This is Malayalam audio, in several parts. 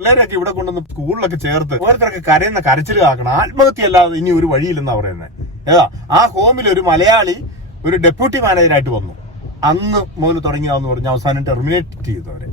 പിള്ളേരൊക്കെ ഇവിടെ കൊണ്ടുവന്ന് സ്കൂളിലൊക്കെ ചേർത്ത് ഓരോരുത്തരൊക്കെ കരയുന്ന കരച്ചിൽ ആക്കണം. ആത്മഹത്യ അല്ലാതെ ഇനി ഒരു വഴിയില്ലെന്നാ പറയുന്നത്. ഏതാ ആ ഹോമിൽ ഒരു മലയാളി ഒരു ഡെപ്യൂട്ടി മാനേജറായിട്ട് വന്നു. അന്ന് മുതൽ തുടങ്ങിയാന്ന് പറഞ്ഞ് അവസാനം ടെർമിനേറ്റ് ചെയ്തവരെ.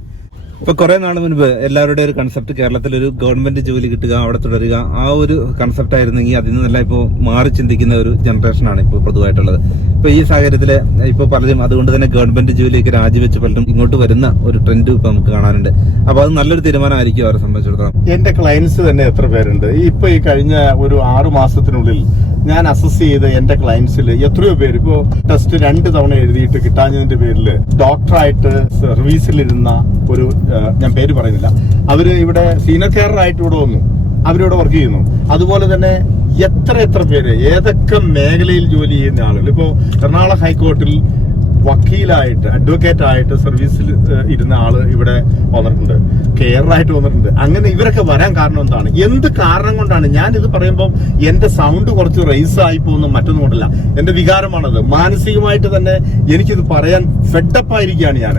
ഇപ്പൊ കുറെ നാൾ മുൻപ് എല്ലാവരുടെയും ഒരു കൺസെപ്റ്റ് കേരളത്തിൽ ഒരു ഗവൺമെന്റ് ജോലി കിട്ടുക, അവിടെ തുടരുക, ആ ഒരു കൺസെപ്റ്റ് ആയിരുന്നെങ്കിൽ അതിൽ നിന്നെല്ലാം ഇപ്പോൾ മാറി ചിന്തിക്കുന്ന ഒരു ജനറേഷനാണ് ഇപ്പോൾ പൊതുവായിട്ടുള്ളത്. ഇപ്പൊ ഈ സാഹചര്യത്തില് ഇപ്പൊ പലരും അതുകൊണ്ട് തന്നെ ഗവൺമെന്റ് ജോലിയൊക്കെ രാജിവെച്ച് പലരും ഇങ്ങോട്ട് വരുന്ന ഒരു ട്രെൻഡ് ഇപ്പൊ നമുക്ക് കാണാനുണ്ട്. അപ്പൊ അത് നല്ലൊരു തീരുമാനമായിരിക്കും അവരെ സംബന്ധിച്ചിടത്തോളം. എന്റെ ക്ലയൻസ് തന്നെ എത്ര പേരുണ്ട് ഇപ്പൊ ഈ കഴിഞ്ഞ ഒരു 6 മാസത്തിനുള്ളിൽ ഞാൻ അസസ് ചെയ്ത് എന്റെ ക്ലയൻസിൽ എത്രയോ പേര് ഇപ്പോ ടെസ്റ്റ് 2 തവണ എഴുതിയിട്ട് കിട്ടാഞ്ഞതിന്റെ പേരിൽ ഡോക്ടറായിട്ട് സർവീസിലിരുന്ന ഒരു ഞാൻ പേര് പറയുന്നില്ല, അവര് ഇവിടെ സീനിയർ കെയർ ആയിട്ട് ഇവിടെ വന്നു, അവരിവിടെ വർക്ക് ചെയ്യുന്നു. അതുപോലെ തന്നെ എത്ര പേര് ഏതൊക്കെ മേഖലയിൽ ജോലി ചെയ്യുന്ന ആളുകൾ ഇപ്പോ എറണാകുളം ഹൈക്കോർട്ടിൽ വക്കീലായിട്ട് അഡ്വക്കേറ്റ് ആയിട്ട് സർവീസിൽ ഇരുന്ന ആള് ഇവിടെ വന്നിട്ടുണ്ട്, കെയറായിട്ട് വന്നിട്ടുണ്ട്. അങ്ങനെ ഇവരൊക്കെ വരാൻ കാരണം എന്താണ്? എന്ത് കാരണം കൊണ്ടാണ്? ഞാൻ ഇത് പറയുമ്പോൾ എന്റെ സൗണ്ട് കുറച്ച് റൈസ് ആയി പോകുന്ന മറ്റൊന്നും കൊണ്ടല്ല, എന്റെ വികാരമാണത്. മാനസികമായിട്ട് തന്നെ എനിക്കിത് പറയാൻ ഫെഡപ്പ് ആയിരിക്കുകയാണ് ഞാൻ.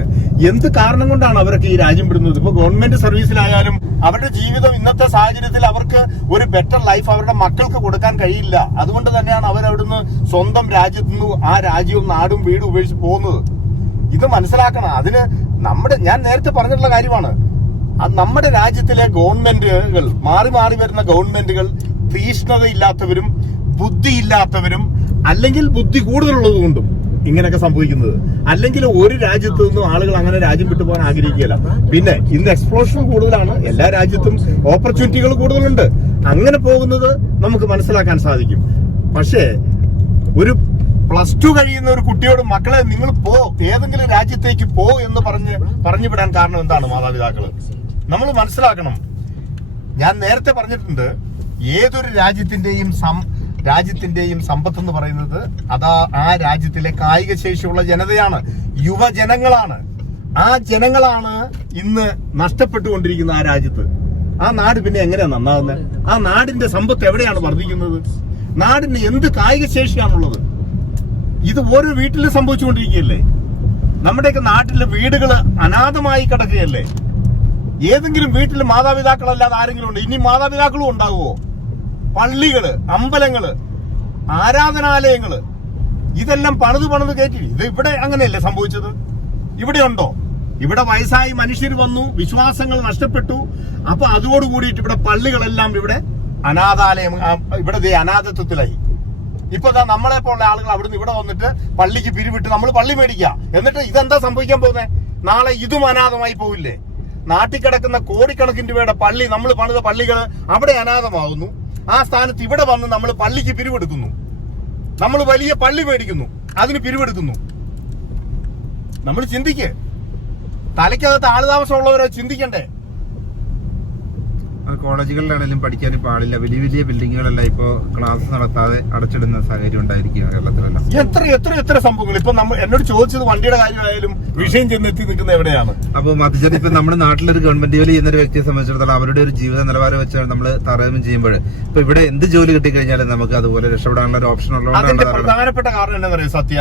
എന്ത് കാരണം കൊണ്ടാണ് അവരൊക്കെ ഈ രാജ്യം വിടുന്നത്? ഇപ്പൊ ഗവൺമെന്റ് സർവീസിലായാലും അവരുടെ ജീവിതം ഇന്നത്തെ സാഹചര്യത്തിൽ അവർക്ക് ഒരു ബെറ്റർ ലൈഫ് അവരുടെ മക്കൾക്ക് കൊടുക്കാൻ കഴിയില്ല. അതുകൊണ്ട് തന്നെയാണ് അവരവിടുന്ന് സ്വന്തം രാജ്യത്തു നിന്ന് ആ രാജ്യവും നാടും വീടും ഉപേക്ഷിച്ച് പോകുന്നത്. ഇത് മനസ്സിലാക്കണം. അതിന് ഞാൻ നേരത്തെ പറഞ്ഞിട്ടുള്ള കാര്യമാണ്, നമ്മുടെ രാജ്യത്തിലെ ഗവൺമെന്റുകൾ മാറി മാറി വരുന്ന ഗവൺമെന്റുകൾ തീഷ്ണതയില്ലാത്തവരും ബുദ്ധിയില്ലാത്തവരും അല്ലെങ്കിൽ ബുദ്ധി കൂടുതലുള്ളത് കൊണ്ടും ഇങ്ങനെയൊക്കെ സംഭവിക്കുന്നത്. അല്ലെങ്കിൽ ഒരു രാജ്യത്തു നിന്നും ആളുകൾ അങ്ങനെ രാജ്യം വിട്ടുപോകാൻ ആഗ്രഹിക്കുകയില്ല. പിന്നെ ഇന്ന് എക്സ്പ്ലോഷൻ കൂടുതലാണ്, എല്ലാ രാജ്യത്തും ഓപ്പർച്യൂണിറ്റികൾ കൂടുതലുണ്ട്. അങ്ങനെ പോകുന്നത് നമുക്ക് മനസ്സിലാക്കാൻ സാധിക്കും. പക്ഷേ ഒരു +2 കഴിയുന്ന ഒരു കുട്ടിയോട് മക്കളെ നിങ്ങൾ ഏതെങ്കിലും രാജ്യത്തേക്ക് എന്ന് പറഞ്ഞു വിടാൻ കാരണം എന്താണ്? മാതാപിതാക്കള് നമ്മൾ മനസ്സിലാക്കണം. ഞാൻ നേരത്തെ പറഞ്ഞിട്ടുണ്ട്, ഏതൊരു രാജ്യത്തിന്റെയും സമ്പത്ത് എന്ന് പറയുന്നത് ആ രാജ്യത്തിലെ കായിക ശേഷിയുള്ള ജനതയാണ്, യുവജനങ്ങളാണ്. ആ ജനങ്ങളാണ് ഇന്ന് നഷ്ടപ്പെട്ടുകൊണ്ടിരിക്കുന്ന ആ രാജ്യത്ത്. ആ നാട് പിന്നെ എങ്ങനെയാ നന്നാകുന്നത്? ആ നാടിന്റെ സമ്പത്ത് എവിടെയാണ് വർദ്ധിക്കുന്നത്? നാടിന് എന്ത് കായിക ശേഷിയാണുള്ളത്? ഇത് ഓരോ വീട്ടിലും സംഭവിച്ചുകൊണ്ടിരിക്കുകയല്ലേ. നമ്മുടെയൊക്കെ നാട്ടിലെ വീടുകൾ അനാഥമായി കിടക്കുകയല്ലേ. ഏതെങ്കിലും വീട്ടിൽ മാതാപിതാക്കളല്ലാതെ ആരെങ്കിലും ഉണ്ട്? ഇനി മാതാപിതാക്കളും ഉണ്ടാകുമോ? പള്ളികള്, അമ്പലങ്ങള്, ആരാധനാലയങ്ങള് ഇതെല്ലാം പണിത് കയറ്റി. ഇത് ഇവിടെ അങ്ങനെയല്ലേ സംഭവിച്ചത്? ഇവിടെ ഉണ്ടോ? ഇവിടെ വയസ്സായി മനുഷ്യർ വന്നു, വിശ്വാസങ്ങൾ നഷ്ടപ്പെട്ടു. അപ്പൊ അതോടുകൂടിയിട്ട് ഇവിടെ പള്ളികളെല്ലാം ഇവിടെ അനാഥാലയം, ഇവിടെ അനാഥത്വത്തിലായി. ഇപ്പൊ നമ്മളെ പോലുള്ള ആളുകൾ അവിടുന്ന് ഇവിടെ വന്നിട്ട് പള്ളിക്ക് പിരിവിട്ട് നമ്മൾ പള്ളി മേടിക്കുക. എന്നിട്ട് ഇതെന്താ സംഭവിക്കാൻ പോകുന്നത്? നാളെ ഇതും അനാഥമായി പോവില്ലേ? നാട്ടിൽ കിടക്കുന്ന കോടിക്കണക്കിന് രൂപയുടെ പള്ളി, നമ്മൾ പണിത പള്ളികൾ അവിടെ അനാഥമാകുന്നു. ആ സ്ഥാനത്ത് ഇവിടെ വന്ന് നമ്മൾ പള്ളിക്ക് പിരിവെടുക്കുന്നു, നമ്മൾ വലിയ പള്ളി മേടിക്കുന്നു, അതിന് പിരിവെടുക്കുന്നു. നമ്മൾ ചിന്തിക്കേ, തലയ്ക്കകത്ത് ആളുതാമസമുള്ളവരെ ചിന്തിക്കണ്ടേ? കോളേജുകളിലാണെങ്കിലും പഠിക്കാൻ പാടില്ല, വലിയ ബിൽഡിങ്ങുകളെല്ലാം ഇപ്പോ ക്ലാസ് നടത്താതെ അടച്ചിടുന്ന സാഹചര്യം ഉണ്ടായിരിക്കും കേരളത്തിലെല്ലാം. എത്ര സംഭവങ്ങൾ. ഇപ്പൊ എന്നോട് ചോദിച്ചത് വണ്ടിയുടെ കാര്യമായാലും വിഷയം ചെന്നെത്തി നിൽക്കുന്ന എവിടെയാണ്? അപ്പൊ മധുജൻ, ഇപ്പൊ നമ്മുടെ നാട്ടിലൊരു ഗവൺമെന്റ് ജോലി ചെയ്യുന്ന ഒരു വ്യക്തിയെ സംബന്ധിച്ചിടത്തോളം അവരുടെ ഒരു ജീവിത നിലവാരം വെച്ചാൽ നമ്മൾ താരതമ്യം ചെയ്യുമ്പോൾ ഇപ്പൊ ഇവിടെ എന്ത് ജോലി കിട്ടിക്കഴിഞ്ഞാലും നമുക്ക് അതുപോലെ രക്ഷപ്പെടാനുള്ള ഒരു ഓപ്ഷൻ ഉള്ളതുകൊണ്ട് അതിന്റെ പ്രധാനപ്പെട്ട കാരണം എന്താ പറയുക സത്യ,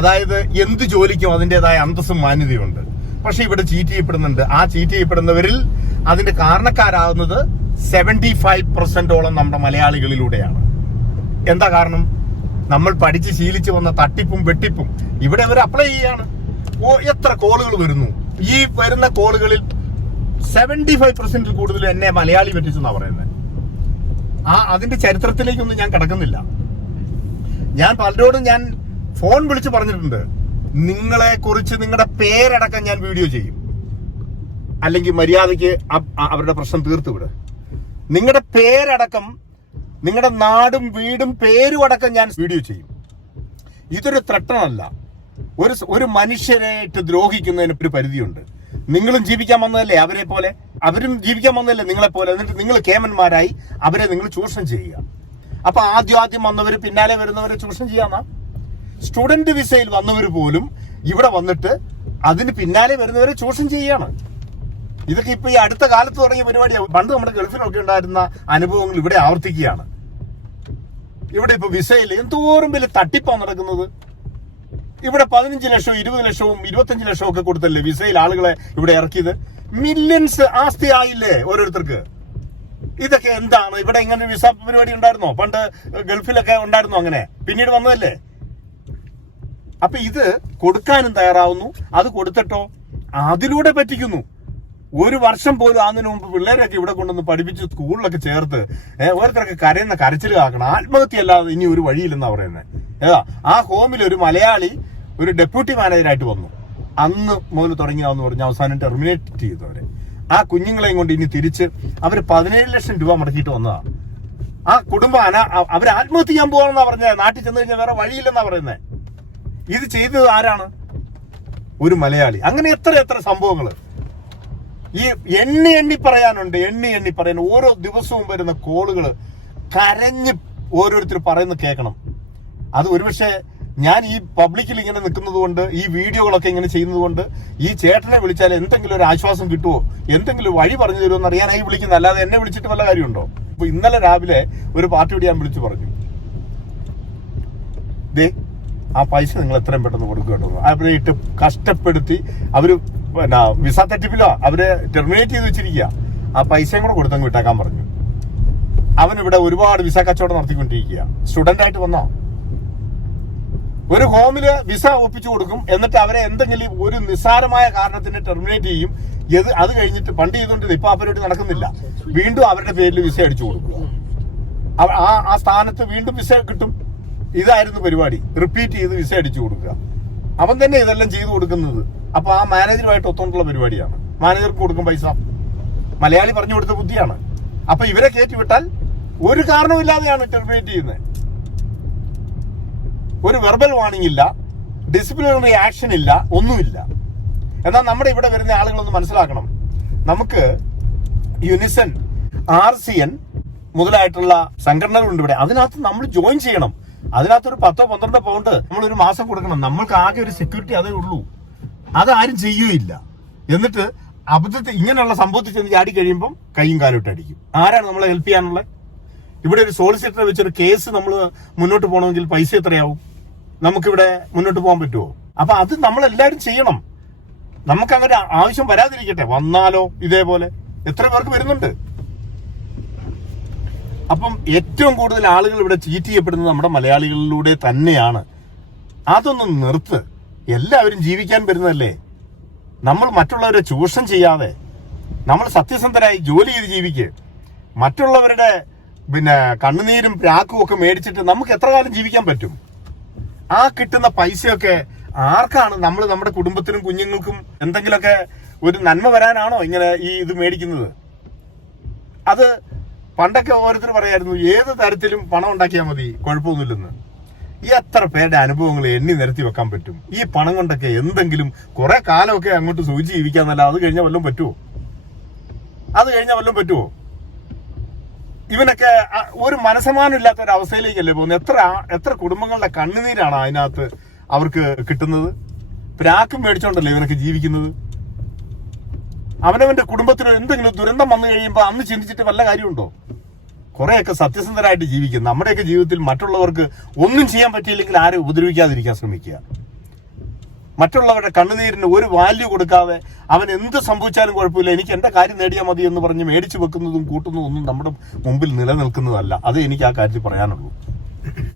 അതായത് എന്ത് ജോലിക്കും അതിന്റേതായ അന്തസ്സും മാന്യതയുണ്ട്. പക്ഷെ ഇവിടെ ചീറ്റ് ചെയ്യപ്പെടുന്നുണ്ട്. ആ ചീറ്റ് ചെയ്യപ്പെടുന്നവരിൽ അതിന്റെ കാരണക്കാരാകുന്നത് 75% നമ്മുടെ മലയാളികളിലൂടെയാണ്. എന്താ കാരണം? നമ്മൾ പഠിച്ച് ശീലിച്ചു വന്ന തട്ടിപ്പും വെട്ടിപ്പും ഇവിടെ അവർ അപ്ലൈ ചെയ്യാണ്. എത്ര കോളുകൾ വരുന്നു? ഈ വരുന്ന കോളുകളിൽ 75% കൂടുതൽ എന്നെ മലയാളി പറ്റിച്ചെന്നാ പറയുന്നത്. അതിന്റെ ചരിത്രത്തിലേക്കൊന്നും ഞാൻ കിടക്കുന്നില്ല. ഞാൻ പലരോടും ഞാൻ ഫോൺ വിളിച്ച് പറഞ്ഞിട്ടുണ്ട്, നിങ്ങളെ കുറിച്ച് നിങ്ങളുടെ പേരടക്കം ഞാൻ വീഡിയോ ചെയ്യും, അല്ലെങ്കിൽ മര്യാദയ്ക്ക് അവരുടെ പ്രശ്നം തീർത്തുവിട്. നിങ്ങളുടെ പേരടക്കം, നിങ്ങളുടെ നാടും വീടും പേരും അടക്കം ഞാൻ വീഡിയോ ചെയ്യും. ഇതൊരു ത്രട്ടനല്ല. ഒരു മനുഷ്യരായിട്ട് ദ്രോഹിക്കുന്നതിന് ഒരു പരിധിയുണ്ട്. നിങ്ങളും ജീവിക്കാൻ വന്നതല്ലേ അവരെ പോലെ, അവരും ജീവിക്കാൻ വന്നതല്ലേ നിങ്ങളെ പോലെ. എന്നിട്ട് നിങ്ങൾ കേമന്മാരായി അവരെ നിങ്ങൾ ചൂഷണം ചെയ്യുക. അപ്പൊ ആദ്യം വന്നവര് പിന്നാലെ വരുന്നവരെ ചൂഷണം ചെയ്യാന്നാ? സ്റ്റുഡന്റ് വിസയിൽ വന്നവർ പോലും ഇവിടെ വന്നിട്ട് അതിന് പിന്നാലെ വരുന്നവരെ ചൂഷണം ചെയ്യുകയാണ്. ഇതൊക്കെ ഇപ്പൊ ഈ അടുത്ത കാലത്ത് തുടങ്ങിയ പരിപാടിയാണ്. പണ്ട് നമ്മുടെ ഗൾഫിലൊക്കെ ഉണ്ടായിരുന്ന അനുഭവങ്ങൾ ഇവിടെ ആവർത്തിക്കുകയാണ്. ഇവിടെ ഇപ്പൊ വിസയിൽ എന്തോരം വലിയ തട്ടിപ്പാണ് നടക്കുന്നത്. ഇവിടെ 15 ലക്ഷവും 20 ലക്ഷവും 25 ലക്ഷവും ഒക്കെ കൊടുത്തല്ലേ വിസയിൽ ആളുകളെ ഇവിടെ ഇറക്കിയത്. മില്യൺസ് ആസ്തി ആയില്ലേ ഓരോരുത്തർക്ക്. ഇതൊക്കെ എന്താണ്? ഇവിടെ ഇങ്ങനെ വിസ പരിപാടി ഉണ്ടായിരുന്നോ? പണ്ട് ഗൾഫിലൊക്കെ ഉണ്ടായിരുന്നോ അങ്ങനെ? പിന്നീട് വന്നതല്ലേ. അപ്പൊ ഇത് കൊടുക്കാനും തയ്യാറാവുന്നു, അത് കൊടുത്തിട്ടോ അതിലൂടെ പറ്റിക്കുന്നു. ഒരു വർഷം പോലും അതിനു മുമ്പ് പിള്ളേരൊക്കെ ഇവിടെ കൊണ്ടുവന്ന് പഠിപ്പിച്ച് സ്കൂളിലൊക്കെ ചേർത്ത് ഓരോരുത്തരൊക്കെ കരയുന്ന കരച്ചിൽ കാക്കണം. ആത്മഹത്യ അല്ലാതെ ഇനി ഒരു വഴിയില്ലെന്നാ പറയുന്നത്. ഏതാ ആ ഹോമിൽ ഒരു മലയാളി ഒരു ഡെപ്യൂട്ടി മാനേജറായിട്ട് വന്നു. അന്ന് മുതൽ തുടങ്ങിയാന്ന് പറഞ്ഞ് അവസാനം ടെർമിനേറ്റ് ചെയ്തവരെ. ആ കുഞ്ഞുങ്ങളെയും കൊണ്ട് ഇനി തിരിച്ച് അവർ 17 ലക്ഷം രൂപ മുടക്കിയിട്ട് വന്നതാ. ആ കുടുംബം അവർ ആത്മഹത്യ ചെയ്യാൻ പോവാണെന്നാ പറഞ്ഞത്. നാട്ടിൽ ചെന്ന് കഴിഞ്ഞാൽ വേറെ വഴിയില്ലെന്നാ പറയുന്നത്. ഇത് ചെയ്തത് ആരാണ്? ഒരു മലയാളി. അങ്ങനെ എത്ര എത്ര സംഭവങ്ങള് ഈ എണ്ണി പറയാനുണ്ട്. എണ്ണി പറയാൻ ഓരോ ദിവസവും വരുന്ന കോളുകള് കരഞ്ഞ് ഓരോരുത്തർ പറയുന്നത് കേൾക്കണം. അത് ഒരുപക്ഷെ ഞാൻ ഈ പബ്ലിക്കിൽ ഇങ്ങനെ നിൽക്കുന്നത് കൊണ്ട്, ഈ വീഡിയോകളൊക്കെ ഇങ്ങനെ ചെയ്യുന്നത് കൊണ്ട് ഈ ചേട്ടനെ വിളിച്ചാൽ എന്തെങ്കിലും ഒരു ആശ്വാസം കിട്ടുമോ, എന്തെങ്കിലും വഴി പറഞ്ഞു തരുമോ എന്ന് അറിയാനായി വിളിക്കുന്നത്. അല്ലാതെ എന്നെ വിളിച്ചിട്ട് വല്ല കാര്യമുണ്ടോ? അപ്പൊ ഇന്നലെ രാവിലെ ഒരു പാർട്ടിയോട് ഞാൻ വിളിച്ചു പറഞ്ഞു, ദേ ആ പൈസ നിങ്ങൾ എത്രയും പെട്ടെന്ന് കൊടുക്കുക കേട്ടോ. അവരെ ഇട്ട് കഷ്ടപ്പെടുത്തി അവര് വിസ തട്ടിപ്പിലോ അവരെ ടെർമിനേറ്റ് ചെയ്ത് വെച്ചിരിക്കുക. ആ പൈസയും കൂടെ കൊടുത്തങ്ങ് വിട്ടാക്കാൻ പറഞ്ഞു. അവനിവിടെ ഒരുപാട് വിസ കച്ചവടം നടത്തിക്കൊണ്ടിരിക്കുക. സ്റ്റുഡന്റ് ആയിട്ട് വന്നോ? ഒരു ഹോമില് വിസ ഒപ്പിച്ചു കൊടുക്കും, എന്നിട്ട് അവരെ എന്തെങ്കിലും ഒരു നിസ്സാരമായ കാരണത്തിന് ടെർമിനേറ്റ് ചെയ്യും. അത് കഴിഞ്ഞിട്ട് പണ്ട് ചെയ്തുകൊണ്ടിരുന്നത് ഇപ്പൊ ആ പരിപാടി നടക്കുന്നില്ല. വീണ്ടും അവരുടെ പേരിൽ വിസ അടിച്ചു കൊടുക്കുക. ആ സ്ഥാനത്ത് വീണ്ടും വിസ കിട്ടും. ഇതായിരുന്നു പരിപാടി. റിപ്പീറ്റ് ചെയ്ത് വിസ അടിച്ചു കൊടുക്കുക. അവൻ തന്നെ ഇതെല്ലാം ചെയ്തു കൊടുക്കുന്നത്. അപ്പൊ ആ മാനേജറുമായിട്ട് ഒത്തുകൊണ്ടുള്ള പരിപാടിയാണ്. മാനേജർക്ക് കൊടുക്കും പൈസ. മലയാളി പറഞ്ഞു കൊടുത്ത ബുദ്ധിയാണ്. അപ്പൊ ഇവരെ കയറ്റിവിട്ടാൽ ഒരു കാരണമില്ലാതെയാണ് ടെർമിനേറ്റ് ചെയ്യുന്നത്. ഒരു വെർബൽ വാർണിംഗ് ഇല്ല, ഡിസിപ്ലിനറി ആക്ഷൻ ഇല്ല, ഒന്നുമില്ല. എന്നാൽ നമ്മുടെ ഇവിടെ വരുന്ന ആളുകളൊന്ന് മനസ്സിലാക്കണം. നമുക്ക് യുനിസൻ, RCN മുതലായിട്ടുള്ള സംഘടനകളുണ്ട് ഇവിടെ. അതിനകത്ത് നമ്മൾ ജോയിൻ ചെയ്യണം. അതിനകത്തൊരു 10-12 പൗണ്ട് നമ്മൾ ഒരു മാസം കൊടുക്കണം. നമ്മൾക്ക് ആകെ ഒരു സെക്യൂരിറ്റി അതേ ഉള്ളൂ. അതാരും ചെയ്യുകയില്ല. എന്നിട്ട് അബദ്ധത്തിൽ ഇങ്ങനെയുള്ള സംഭവത്തിൽ ചെന്ന് ചാടി കഴിയുമ്പം കൈയും കാലും ഇട്ടടിക്കും. ആരാണ് നമ്മളെ ഹെൽപ്പ് ചെയ്യാനുള്ളത്? ഇവിടെ ഒരു സോളിസിറ്റർ വെച്ചൊരു കേസ് നമ്മൾ മുന്നോട്ട് പോകണമെങ്കിൽ പൈസ എത്രയാവും? നമുക്കിവിടെ മുന്നോട്ട് പോകാൻ പറ്റുമോ? അപ്പൊ അത് നമ്മളെല്ലാവരും ചെയ്യണം. നമുക്ക് അങ്ങനെ ആവശ്യം വരാതിരിക്കട്ടെ. വന്നാലോ ഇതേപോലെ എത്ര പേർക്ക് വരുന്നുണ്ട്. അപ്പം ഏറ്റവും കൂടുതൽ ആളുകൾ ഇവിടെ ചീറ്റ് ചെയ്യപ്പെടുന്നത് നമ്മുടെ മലയാളികളിലൂടെ തന്നെയാണ്. അതൊന്നും നിർത്ത്. എല്ലാവരും ജീവിക്കാൻ വരുന്നതല്ലേ. നമ്മൾ മറ്റുള്ളവരെ ചൂഷണം ചെയ്യാതെ നമ്മൾ സത്യസന്ധരായി ജോലി ചെയ്ത് ജീവിക്കുക. മറ്റുള്ളവരുടെ കണ്ണുനീരും പ്രാക്കും ഒക്കെ മേടിച്ചിട്ട് നമുക്ക് എത്ര കാലം ജീവിക്കാൻ പറ്റും? ആ കിട്ടുന്ന പൈസയൊക്കെ ആർക്കാണ്? നമ്മൾ നമ്മുടെ കുടുംബത്തിനും കുഞ്ഞുങ്ങൾക്കും എന്തെങ്കിലുമൊക്കെ ഒരു നന്മ വരാനാണോ ഇങ്ങനെ ഇത് മേടിക്കുന്നത്? അത് പണ്ടൊക്കെ ഓരോരുത്തർ പറയായിരുന്നു, ഏത് തരത്തിലും പണം ഉണ്ടാക്കിയാൽ മതി, കുഴപ്പമൊന്നുമില്ലെന്ന്. ഈ എത്ര പേരുടെ അനുഭവങ്ങൾ എണ്ണി നിരത്തി വെക്കാൻ പറ്റും? ഈ പണം കൊണ്ടൊക്കെ എന്തെങ്കിലും കുറെ കാലമൊക്കെ അങ്ങോട്ട് സൂചി ജീവിക്കാന്നല്ല. അത് കഴിഞ്ഞാൽ വല്ലതും പറ്റുമോ? ഇവനൊക്കെ ഒരു മനസ്സമാനം ഇല്ലാത്ത ഒരു അവസ്ഥയിലേക്കല്ലേ പോകുന്നത്. എത്ര കുടുംബങ്ങളുടെ കണ്ണുനീരാണ് അതിനകത്ത് അവർക്ക് കിട്ടുന്നത്. പ്രാക്കും മേടിച്ചോണ്ടല്ലേ ഇവനൊക്കെ ജീവിക്കുന്നത്. അവനവന്റെ കുടുംബത്തിന് എന്തെങ്കിലും ദുരന്തം വന്നു കഴിയുമ്പോൾ അന്ന് ചിന്തിച്ചിട്ട് വല്ല കാര്യമുണ്ടോ? കുറെയൊക്കെ സത്യസന്ധരായിട്ട് ജീവിക്കും. നമ്മുടെയൊക്കെ ജീവിതത്തിൽ മറ്റുള്ളവർക്ക് ഒന്നും ചെയ്യാൻ പറ്റിയില്ലെങ്കിൽ ആരെ ഉപദ്രവിക്കാതിരിക്കാൻ ശ്രമിക്കുക. മറ്റുള്ളവരുടെ കണ്ണുനീരിന് ഒരു വാല്യൂ കൊടുക്കാതെ അവൻ എന്ത് സംഭവിച്ചാലും കുഴപ്പമില്ല, എനിക്ക് എന്റെ കാര്യം നേടിയാൽ മതി എന്ന് പറഞ്ഞ് മേടിച്ചു വെക്കുന്നതും കൂട്ടുന്നതും ഒന്നും നമ്മുടെ മുമ്പിൽ നിലനിൽക്കുന്നതല്ല. അത് എനിക്ക് ആ കാര്യത്തിൽ പറയാനുള്ളൂ.